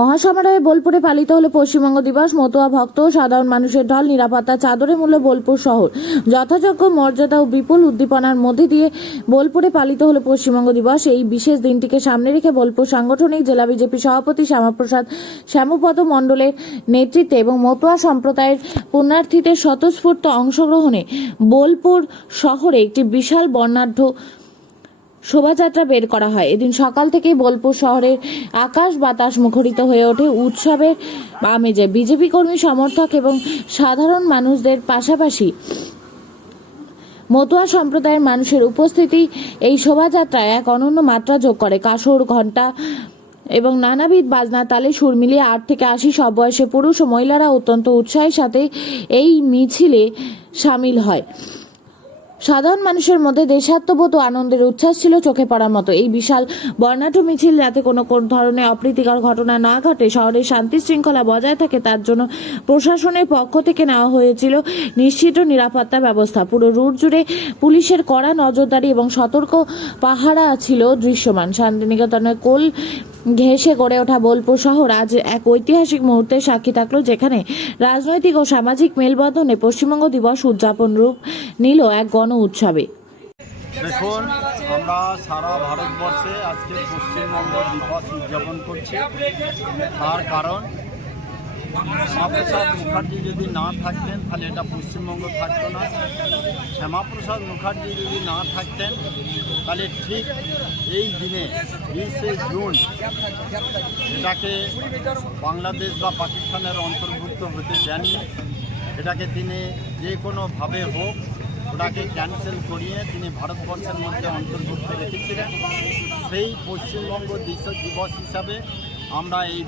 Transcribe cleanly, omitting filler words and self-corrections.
মহাসমারোহে বোলপুরে পালিত হলো পশ্চিমবঙ্গ দিবস। মতুয়া ভক্ত ও সাধারণ মানুষের ঢল নিরাপত্তা চাদরে মূল্য বোলপুর শহর। যথাযোগ্য মর্যাদা ও বিপুল উদ্দীপনার মধ্যে দিয়ে বোলপুরে পালিত হলো পশ্চিমবঙ্গ দিবস। এই বিশেষ দিনটিকে সামনে রেখে বোলপুর সাংগঠনিক জেলা বিজেপি সভাপতি শ্যামাপ্রসাদ শ্যামপদ মণ্ডলের নেতৃত্বে এবং মতুয়া সম্প্রদায়ের পুণ্যার্থীদের স্বতঃস্ফূর্ত অংশগ্রহণে বোলপুর শহরে একটি বিশাল বর্ণাঢ্য শোভাযাত্রা বের করা হয়। এদিন সকাল থেকেই বোলপুর শহরের আকাশ বাতাস মুখরিত হয়ে ওঠে উৎসবের আমেজে। বিজেপি কর্মী, সমর্থক এবং সাধারণ মানুষদের পাশাপাশি মতুয়া সম্প্রদায়ের মানুষের উপস্থিতি এই শোভাযাত্রায় এক অনন্য মাত্রা যোগ করে। কাসর, ঘণ্টা এবং নানাবিধ বাজনা তালে সুর মিলিয়ে 8 থেকে 80 সব বয়সে পুরুষ ও মহিলারা অত্যন্ত উৎসাহের সাথে এই মিছিলে সামিল হয়। সাধারণ মানুষের মধ্যে দেশাত্মবোধ ও আনন্দের উচ্ছ্বাস ছিল চোখে পড়ার মতো। এই বিশাল বর্ণাঢ্য মিছিল যাতে কোনো ধরনের অপ্রীতিকর ঘটনা না ঘটে, শহরের শান্তি শৃঙ্খলা বজায় থাকে, তার জন্য প্রশাসনের পক্ষ থেকে নেওয়া হয়েছিল নিশ্চিত নিরাপত্তা ব্যবস্থা। পুরো রুট জুড়ে পুলিশের কড়া নজরদারি এবং সতর্ক পাহারা ছিল দৃশ্যমান। শান্তিনিকেতনের কোল ঘেঁষে গড়ে ওঠা বোলপুর শহর আজ এক ঐতিহাসিক মুহূর্তের সাক্ষী থাকলো, যেখানে রাজনৈতিক ও সামাজিক মেলবন্ধনে পশ্চিমবঙ্গ দিবস উদযাপন রূপ নিল এক গণ উৎসবে। দেখুন, আমরা সারা ভারতবর্ষে আজকে পশ্চিমবঙ্গ দিবস উদযাপন করছি। তার কারণ শ্যামাপ্রসাদ মুখার্জি যদি না থাকতেন তাহলে এটা পশ্চিমবঙ্গ থাকতো না। শ্যামাপ্রসাদ মুখার্জি যদি না থাকতেন তাহলে ঠিক এই দিনে 20শে জুন এটাকে বাংলাদেশ বা পাকিস্তানের অন্তর্ভুক্ত হতে দেননি। এটাকে তিনি যে কোনোভাবে হোক ওটাকে ক্যান্সেল করিয়ে তিনি ভারতবর্ষের মধ্যে অন্তর্ভুক্ত রেখেছিলেন। সেই পশ্চিমবঙ্গ দিবস হিসাবে আমরা এই